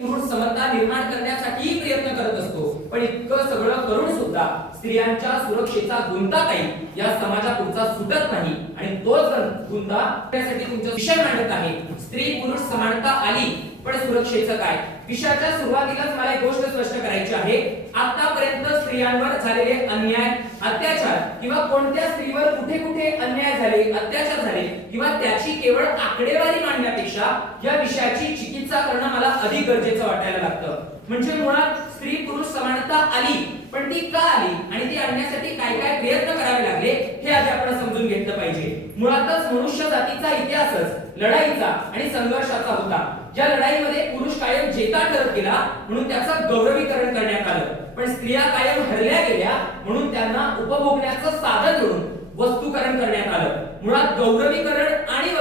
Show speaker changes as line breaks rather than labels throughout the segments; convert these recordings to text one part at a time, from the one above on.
मूळ समता निर्माण करण्यासाठी प्रयत्न करत असतो. पण इतकं सगळं करून सुद्धा स्त्रियांच्या सुरक्षेचा गुंता काही या समाजापुढचा सुटत नाही. आणि तोच गुंता त्यासाठी तुमचं विषय मांडत आहे स्त्री पुरुष समानता आली पण सुरक्षेचं काय? विषयाच्या सुरुवातीलाच मला एक गोष्ट स्पष्ट करायची आहे. आतापर्यंत स्त्रियांवर झालेले अन्याय अत्याचार किंवा कोणत्या स्त्रीवर कुठे कुठे अन्याय झाले अत्याचार झाले किंवा त्याची केवळ आकडेवारी मांडण्यापेक्षा या विषयाची चिकित्सा करणं मला अधिक गरजेचं वाटायला लागतं. म्हणजे मुळात स्त्री पुरुष समानता आली पण ती का आली? आणि ती आणण्यासाठी काय काय प्रयत्न करावे लागले? हे आधी आपण समजून घेतलं पाहिजे. मुळातच मनुष्य जातीचा इतिहासच लढाईचा आणि संघर्षाचा होता. ज्या लढाईमध्ये पुरुष कायम जेता ठरत गेला म्हणून त्याचं गौरवीकरण करण्यात आलं. पण स्त्रिया कायम हरल्या गेल्या म्हणून त्यांना उपभोगण्याचं साधन म्हणून वस्तुकरण करण्यात आलं. मुळात गौरवीकरण आणि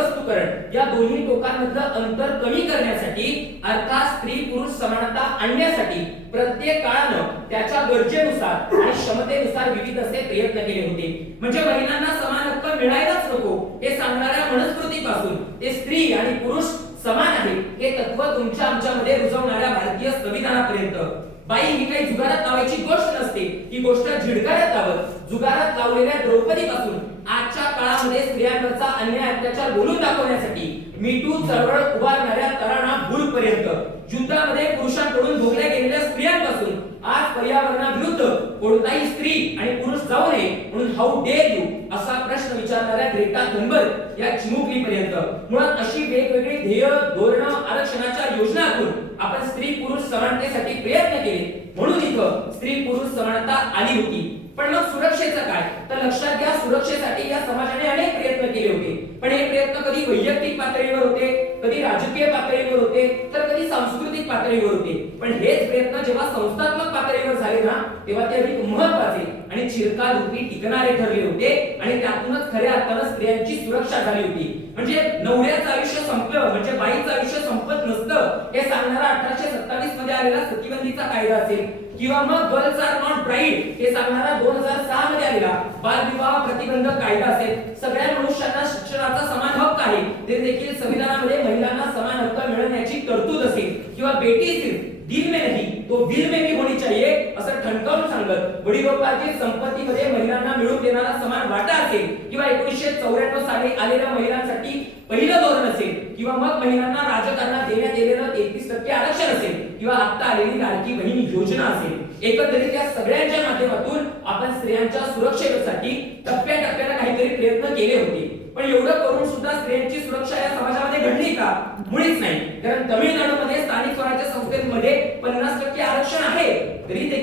या दोन्ही टोकांमधलं अंतर कमी करण्यासाठी अर्थात स्त्री पुरुष समानता आणण्यासाठी प्रत्येक काळानं त्याच्या गरजेनुसार आणि क्षमतेनुसार विविध असे प्रयत्न केले होते. म्हणजे महिलांना समान हक्क मिळायलाच नको हे सांगणाऱ्या मनस्कृतीपासून ते स्त्री आणि पुरुष समान आहे हे तत्व तुमच्या आमच्यामध्ये रुजवणाऱ्या भारतीय संविधानापर्यंत. बाई ही काही जुगारात लावायची गोष्ट नसते ही गोष्ट झिडकारात लावलेल्या द्रौपदीपासून आजच्या काळामध्ये स्त्रियांवरचा अन्याय अत्याचार बोलून दाखवण्यासाठी मीटू चळवळ उभारणाऱ्या तराणा भूलपर्यंत युद्धामध्ये पुरुषांकडून भोगल्या गेलेल्या स्त्रियांपासून आज पर्यावरणाविरुद्ध कोणताही स्त्री आणि पुरुष जाऊ नये म्हणून हाऊ डेअर यू असा प्रश्न विचारणाऱ्या ग्रेटा थुनबर्ग या चिमुकली पर्यंत मुळात अशी वेगवेगळी ध्येय धोरण आरक्षणाच्या योजना आखून आपण स्त्री पुरुष समानतेसाठी प्रयत्न केले. म्हणून इथं स्त्री पुरुष समानता आली होती. पण मग सुरक्षेचं काय? तर लक्षात घ्या सुरक्षेसाठी या समाजाने अनेक प्रयत्न केले होते. पण हे प्रयत्न कधी वैयक्तिक पातळीवर होते कधी राजकीय पातळीवर होते तर कधी सांस्कृतिक पातळीवर होते. पण हेच प्रयत्न जेव्हा संस्थात्मक पातळीवर झाले ना तेव्हा ते अधिक महत्त्वाचे आणि चिरकाल रूपी टिकणारे ठरले होते आणि त्यातूनच खऱ्या अर्थानं स्त्रियांची सुरक्षा झाली होती. म्हणजे नवऱ्याचं आयुष्य संपलं म्हणजे बाईचं आयुष्य संपत नसतं हे सांगणारा अठराशे सत्तावीसमध्ये आलेला सतीबंदीचा कायदा असेल. किंवा मग गर्ल्स आर नॉट ब्राईट सांगणारा दोन हजार सहा मध्ये आलेला बालविवाह प्रतिबंधक कायदा असेल सगळ्या मनुष्यांना शिक्षणाचा समान हक्क आहे. ते देखील संविधानामध्ये महिलांना समान हक्क मिळवण्याची तरतूद असेल. किंवा बेटी असेल दिल में नहीं तो दिल में भी अंतर्गत वडिलोपार्जित संपत्तीमध्ये महिलांना मिळून देणारा समान वाटा असेल किंवा एकोणीसशे चौऱ्याण्णव साली आलेल्या महिलांसाठी पहिलं धोरण असेल किंवा मग महिलांना राजकारणात देण्यात येलेलं तेहतीस टक्के आरक्षण असेल किंवा आता आलेली लाडकी बहीण योजना असेल. एकंदरीत या सगळ्यांच्या माध्यमातून आपण स्त्रियांच्या सुरक्षेसाठी टप्प्याटप्प्याला काहीतरी प्रयत्न केले होते. पण एवढं करून सुद्धा स्त्रियांची सुरक्षा या समाजामध्ये घडली का? मुळीच नाही. कारण तमिळनाडूमध्ये स्थानिक स्वराज्य संस्थेमध्ये पन्नास टक्के आरक्षण आहे. तरी ते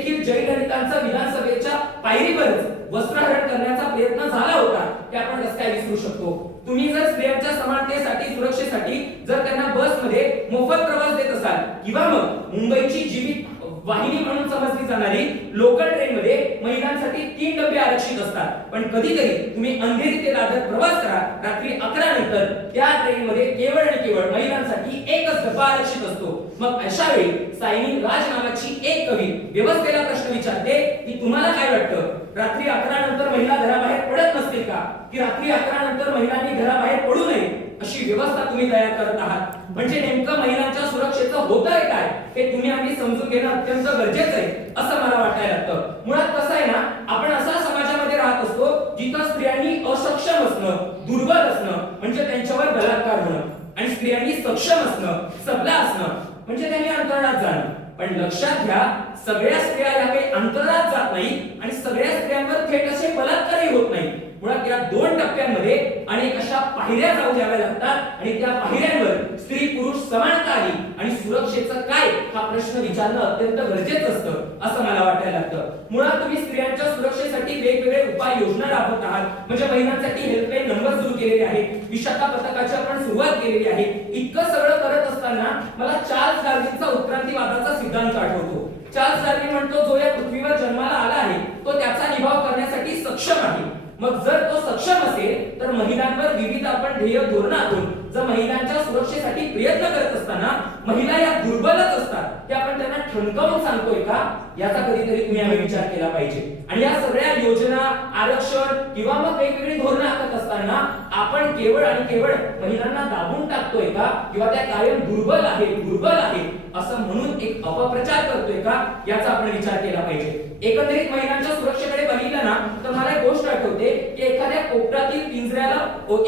त्यांचा विधानसभेच्या पायरीवरच वस्त्रहरण करण्याचा प्रयत्न झाला होता ते आपण रस्त्या काय विसरू शकतो. तुम्ही जर स्त्रियांच्या समानतेसाठी सुरक्षेसाठी जर त्यांना बसमध्ये मोफत प्रवास देत असाल किंवा मग मुंबईची जीवित वाहिनी म्हणून समजली जाणारी लोकल ट्रेन मध्ये महिलांसाठी तीन डबे आरक्षित असतात. पण कधीतरी तुम्ही अंधेरी ते दादर प्रवास करा रात्री अकरा नंतर त्या ट्रेन मध्ये केवळ आणि केवळ महिलांसाठी एकच डबा आरक्षित असतो. मग अशा वेळी सायनी राज नावाची एक कवी व्यवस्थेला प्रश्न विचारते की तुम्हाला काय वाटतं? रात्री अकरा नंतर महिला घराबाहेर पडत नसतील का? की रात्री अकरा नंतर महिलांनी घराबाहेर पडू नये? अशी व्यवस्था तुम्ही तयार करत आहात. म्हणजे नेमकं महिलांच्या सुरक्षेचं होत आहे काय? हे तुम्ही आम्ही समजून घेणं अत्यंत गरजेचं आहे असं मला वाटायला लागतं. मुळात कसं आहे ना आपण असा समाजामध्ये राहत असतो जिथं स्त्रियांनी असक्षम असणं दुर्बल असणं म्हणजे त्यांच्यावर बलात्कार होणं आणि स्त्रियांनी सक्षम असणं सबला असणं म्हणजे त्यांनी अंतरणात जाणं. पण लक्षात घ्या सगळ्या स्त्रिया या काही अंतराळात जात नाही आणि सगळ्या स्त्रियांवर थेट असे बलात्कारही होत नाही. मुळात या दोन टप्प्यांमध्ये अनेक अशा पायऱ्या जाऊ द्याव्या लागतात आणि त्या पायऱ्यांवर स्त्री पुरुष समानता आली आणि सुरक्षेचं काय हा प्रश्न विचारणं अत्यंत गरजेचं असतं असं मला वाटायला लागतं. मुळात तुम्ही स्त्रियांच्या सुरक्षेसाठी वेगवेगळे उपाय योजना राबवत आहात. म्हणजे महिलांसाठी हेल्पलाईन नंबर सुरू केलेले आहेत विशाखा पथकाची आपण सुरुवात केलेली आहे. इतकं सगळं करत असताना मला चार्ल्स डार्विनचा उत्क्रांतीवादाचा सिद्धांत आठवतो. चार्ल्स डार्विन म्हणतो जो या पृथ्वीवर जन्माला आला आहे तो त्याचा निभाव करण्यासाठी सक्षम आहे. मग जर तो सक्षम असेल तर महिलांवर विविध आपण ध्येय धोरणातून जर महिलांच्या सुरक्षेसाठी प्रयत्न करत असताना महिला या दुर्बलच असतात ते आपण त्यांना ठणकावून सांगतोय का? याचा कधीतरी तुम्ही आम्ही विचार केला पाहिजे. आणि या सगळ्या योजना आरक्षण किंवा मग वेगवेगळी धोरणं आखत असताना आपण केवळ आणि केवळ महिलांना दाबून टाकतोय का? किंवा त्या कायम दुर्बल आहे दुर्बल आहे असं म्हणून एक अपप्रचार करतोय का? याचा आपण विचार केला पाहिजे. एकंदरीत महिलांच्या सुरक्षेकडे बघितलं ना तर मला एक गोष्ट आठवते की एखाद्या पोपटातील पिंजऱ्याला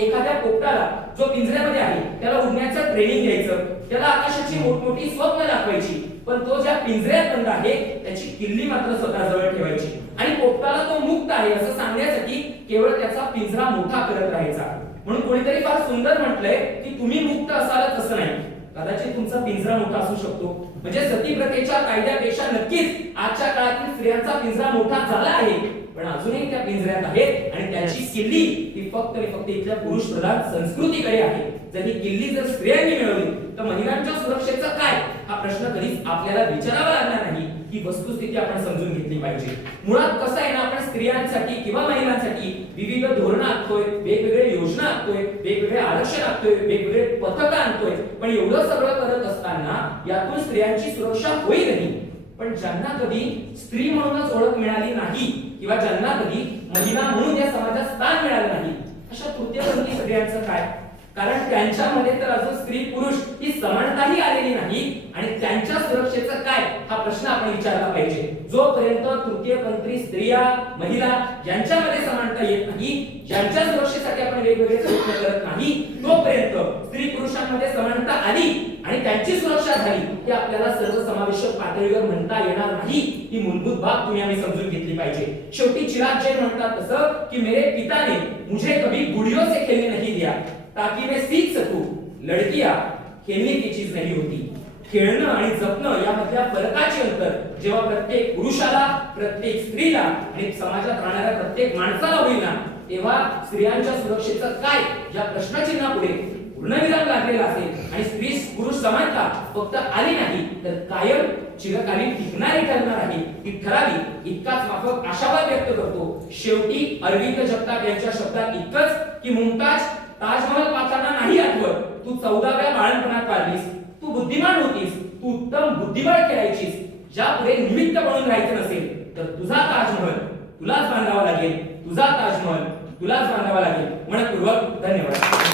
एखाद्या कोपऱ्याला जो पिंजऱ्यामध्ये आहे त्याला उडण्याचं ट्रेनिंग द्यायचं त्याला आकाशाची मोठमोठी स्वप्न दाखवायची. पण तो ज्या पिंजऱ्यात बंद आहे त्याची किल्ली मात्र स्वतःजवळ ठेवायची. आणि पोपटाला तो मुक्त आहे असं सांगण्यासाठी केवळ त्याचा पिंजरा मोठा करत राहायचा. म्हणून कोणीतरी फार सुंदर म्हटलंय की तुम्ही मुक्त असालच असं नाही. कदाचित तुमचा पिंजरा मोठा असू शकतो. म्हणजे सतीप्रथेच्या कायद्यापेक्षा नक्कीच आजच्या काळातील स्त्रियांचा पिंजरा मोठा झाला आहे. पण अजूनही त्या पिंजऱ्यात आहेत आणि त्याची किल्ली ही फक्त आणि फक्त इथल्या पुरुष प्रधान संस्कृतीकडे आहे. जर ही किल्ली जर स्त्रियांनी मिळवली तर महिलांच्या सुरक्षेचा काय? हा प्रश्न कधीच आपल्याला विचारावा लागणार नाही. ही वस्तुस्थिती आपण समजून घेतली पाहिजे. मुळात कसं आहे ना आपण स्त्रियांसाठी किंवा महिलांसाठी विविध धोरणं आखतोय वेगवेगळे योजना आखतोय वेगवेगळे आरक्षण आखतोय वेगवेगळे पथकं आणतोय. पण एवढं सगळं करत असताना यातून स्त्रियांची सुरक्षा होईलही पण ज्यांना कधी स्त्री म्हणूनच ओळख मिळाली नाही किंवा ज्यांना कधी महिला म्हणून या समाजात स्थान मिळालं नाही अशा तृतीय स्त्रियांचं काय? कारण त्यांच्यामध्ये तर अजून स्त्री पुरुष ही समानताही आलेली नाही आणि त्यांच्या सुरक्षेचं काय हा प्रश्न आपण विचारला पाहिजे. जोपर्यंत तृतीयपंथी स्त्रिया महिला यांच्यामध्ये समानता येत नाही ज्यांच्या सुरक्षेसाठी आपण वेगवेगळे प्रयत्न करत नाही तोपर्यंत स्त्री पुरुषांमध्ये समानता आली आणि त्यांची सुरक्षा झाली की आपल्याला सर्वसमावेशक पातळीवर म्हणता येणार नाही. ही मूलभूत बाब तुम्ही आम्ही समजून घेतली पाहिजे. शेवटी चिराग जैन म्हणतात तसं की मेरे पिता ने मुझे कभी गुड़ियों से खेलने नहीं दिया. ताकि मैं सीख सकूं। लड़कियां खेलने की चीज नहीं होती। खेळणं आणि जपणं यामधल्या फरकाचे अंतर जेव्हा प्रत्येक पुरुषाला प्रत्येक स्त्रीला आणि समाजात राहणाऱ्या प्रत्येक माणसाला होईल ना तेव्हा स्त्रियांच्या सुरक्षेचं काय या प्रश्नचिन्हापुढे पूर्णविराम लागलेला असेल आणि स्त्री पुरुष समानता फक्त आली नाही तर कायम चिरकालीन टिकणारी ठरणार आहे. ही ठरावी इतकाच माफक आशावाद व्यक्त करतो. शेवटी अरविंद जगताप यांच्या शब्दात इतकंच की मुमताज ताजमहल पाहताना नाही आठवत. तू चौदाव्या बाळणपणात वाढलीस तू बुद्धिमान होतीस. तू उत्तम बुद्धिबळ खेळायचीस. ज्यापुढे निमित्त बनून राहायचं नसेल तर तुझा ताजमहल तुलाच बांधावा लागेल. तुझा ताजमहल तुलाच बांधावा लागेल. मनपूर्वक धन्यवाद.